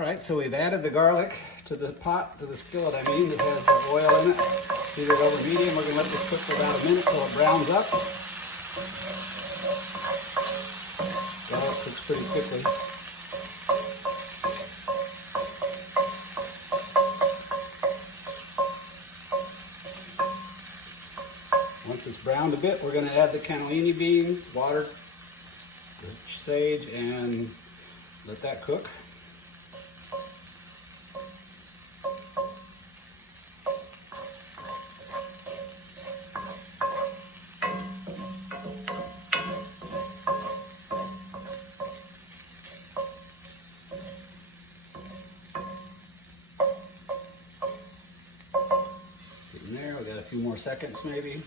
Alright, so we've added the garlic to the pot, to the skillet that has the oil in it. Heat it over medium. We're going to let this cook for about a minute till it browns up. Garlic cooks pretty quickly. Once it's browned a bit, we're going to add the cannellini beans, water, the sage, and let that cook. Getting there, we got a few more seconds maybe.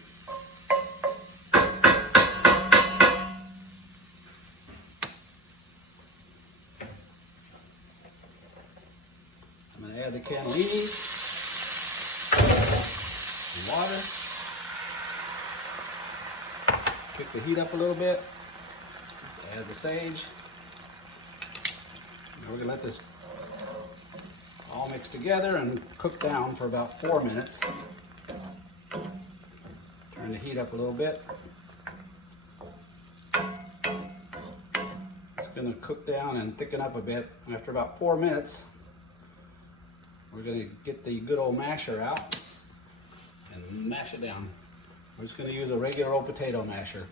I'm going to add the cannellini, water, kick the heat up a little bit, add the sage. Now we're going to let this all mix together and cook down for about 4 minutes. Turn the heat up a little bit. It's going to cook down and thicken up a bit. After about 4 minutes, we're going to get the good old masher out and mash it down. We're just going to use a regular old potato masher.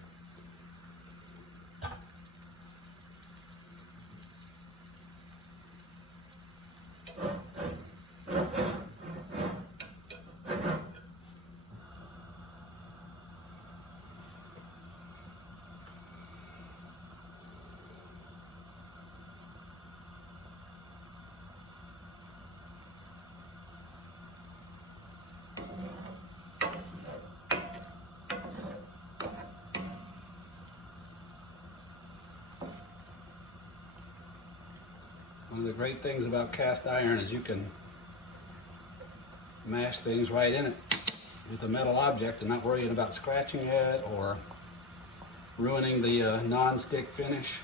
One of the great things about cast iron is you can mash things right in it with a metal object and not worrying about scratching it or ruining the non-stick finish.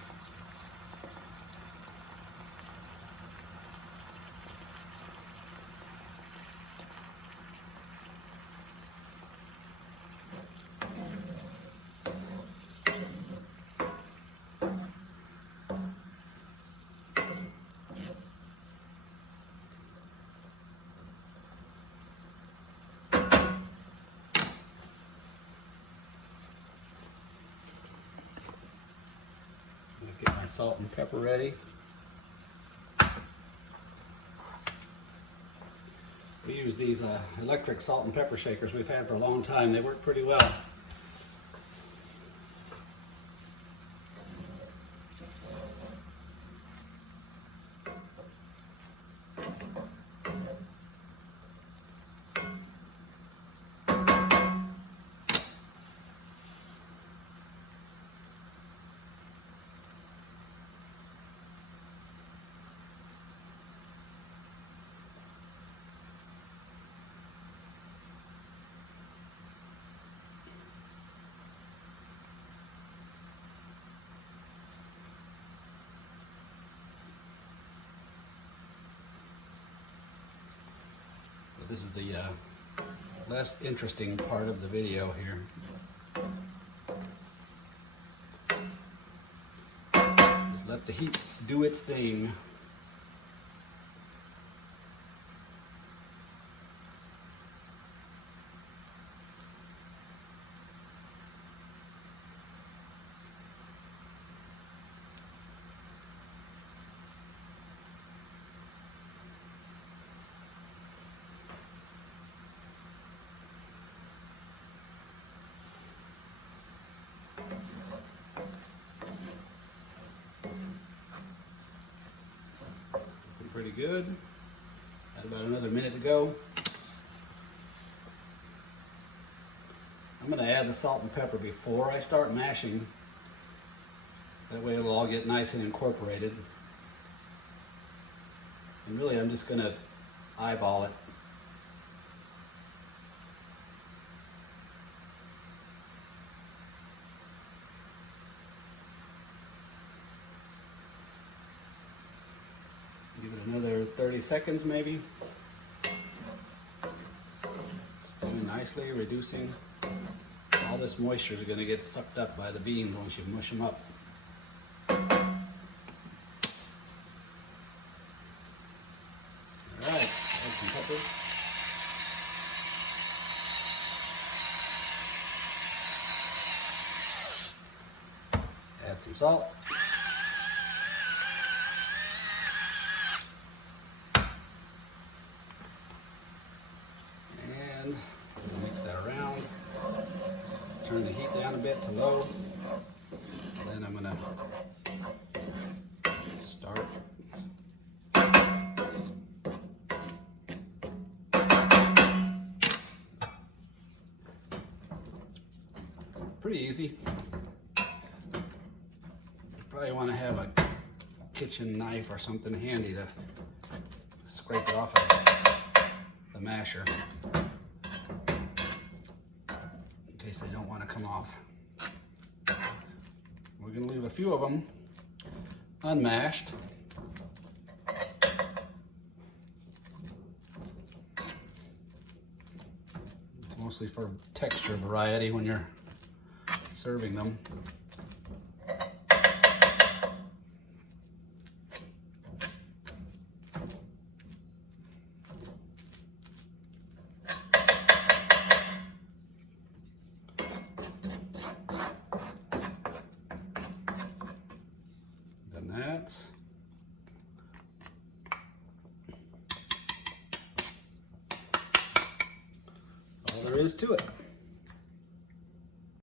Get my salt and pepper ready. We use these electric salt and pepper shakers we've had for a long time. They work pretty well. This is the less interesting part of the video here. Just let the heat do its thing. Pretty good. Got about another minute to go. I'm going to add the salt and pepper before I start mashing. That way it'll all get nice and incorporated. And really I'm just going to eyeball it. Give it another 30 seconds maybe. It's doing nicely, reducing. All this moisture is going to get sucked up by the beans once you mush them up. Alright, add some pepper. Add some salt. And mix that around. Turn the heat down a bit to low. Then I'm gonna start. Pretty easy. You probably want to have a kitchen knife or something handy to scrape it off of the masher in case they don't want to come off. We're going to leave a few of them unmashed. It's mostly for texture variety when you're serving them. Then that's all there is to it.